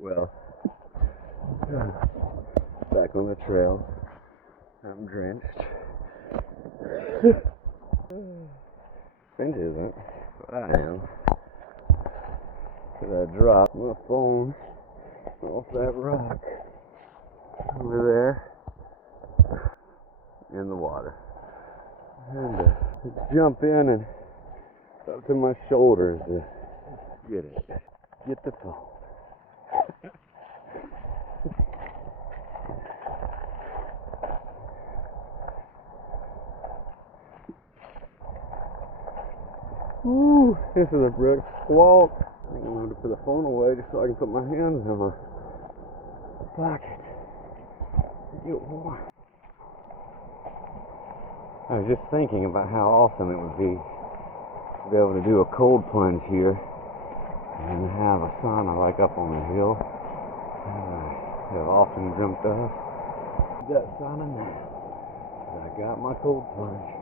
Well, back on the trail. I'm drenched. Finch isn't, but I am. Cause I dropped my phone off that rock over there in the water. And to jump in and up to my shoulders to get it. Get the phone. Ooh, this is a brisk walk. I think I'm going to put the phone away just so I can put my hands in my pocket and get warm. I was just thinking about how awesome it would be to be able to do a cold plunge here and have a sauna like up on the hill. I have often dreamt of that sauna now. I got my cold plunge.